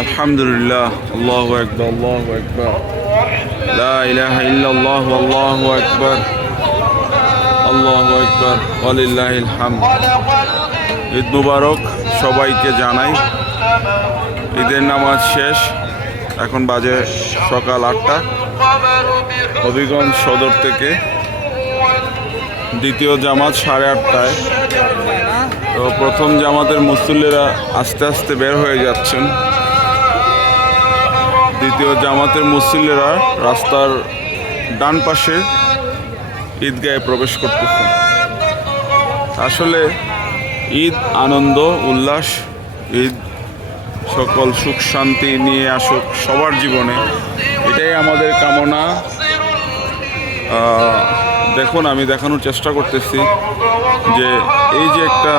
আলহামদুলিল্লাহ আল্লাহ একবার আল্লাহ একবার লা ইলাহা ইল্লাল্লাহ আল্লাহু আকবার আল্লাহু আকবার ওয়ালিল্লাহিল হামদ ঈদ মুবারক সবাইকে জানাই। ঈদের নামাজ শেষ। এখন বাজে সকাল আটটা। হবিগঞ্জ সদর থেকে দ্বিতীয় জামাত সাড়ে আটটায়। তো প্রথম জামাতের মুসল্লিরা আস্তে আস্তে বের হয়ে যাচ্ছেন। দ্বিতীয় জামাতের মুসল্লিরা রাস্তার ডান পাশে ঈদগাহে প্রবেশ করতেছেন আসলে ঈদ আনন্দ, উল্লাস, ঈদ সকল সুখ শান্তি নিয়ে আসুক সবার জীবনে, এটাই আমাদের কামনা। দেখুন, আমি দেখানোর চেষ্টা করতেছি যে এই যে একটা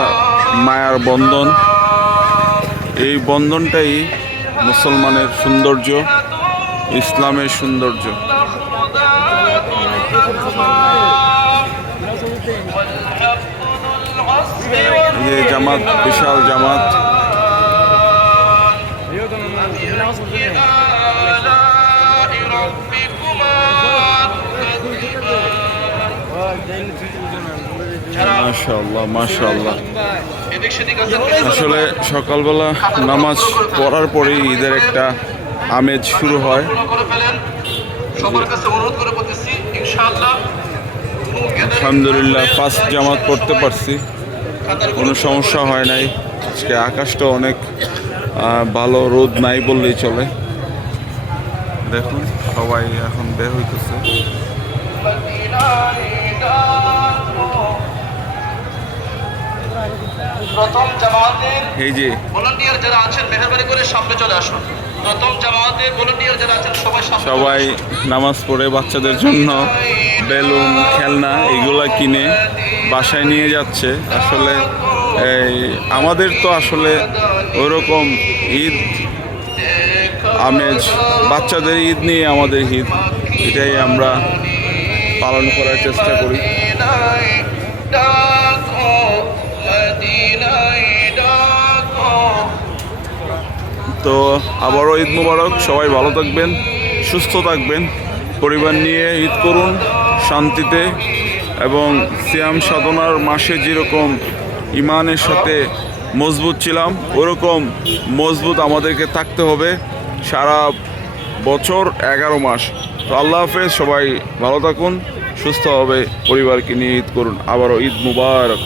মায়ার বন্ধন, এই বন্ধনটাই মুসলমানের সৌন্দর্য ইসলামের সৌন্দর্য। যে জামাত বিশাল জামাত। মাশাআল্লাহ মাশাআল্লাহ। আসলে সকালবেলা নামাজ পড়ার পরেই ঈদের একটা আমেজ শুরু হয়। আলহামদুলিল্লাহ ফার্স্ট জামাত পড়তে পারছি। কোনো সমস্যা হয় নাই। আজকে আকাশটা অনেক ভালো রোদ নাই বললেই চলে। দেখুন সবাই এখন বের হইতেছে। প্রথম জামাতের এই যে। ভলান্টিয়ার যারা আছেন মেহরবানি করে সামনে চলে আসুন। প্রথম জামাতের ভলান্টিয়ার যারা আছেন সবাই সবাই নামাজ পড়ে বাচ্চাদের জন্য বেলুন খেলনা এগুলা কিনে বাসায় নিয়ে যাচ্ছে। আসলে এই আমাদের তো আসলে ওরকম ঈদ আমেজ বাচ্চাদের ঈদ নিয়ে আমাদের ঈদ এটাই আমরা পালন করার চেষ্টা করি। তো আবারও ঈদ মুবারক, সবাই ভালো থাকবেন, সুস্থ থাকবেন। পরিবার নিয়ে ঈদ করুন শান্তিতে এবং সিয়াম সাধনার মাসে যেরকম ইমানের সাথে মজবুত ছিলাম, ওরকম মজবুত আমাদেরকে থাকতে হবে সারা বছর এগারো মাস। তো আল্লাহ হাফেজ, সবাই ভালো থাকুন, সুস্থ হবে, পরিবারকে নিয়ে ঈদ করুন। আবারও ঈদ মুবারক।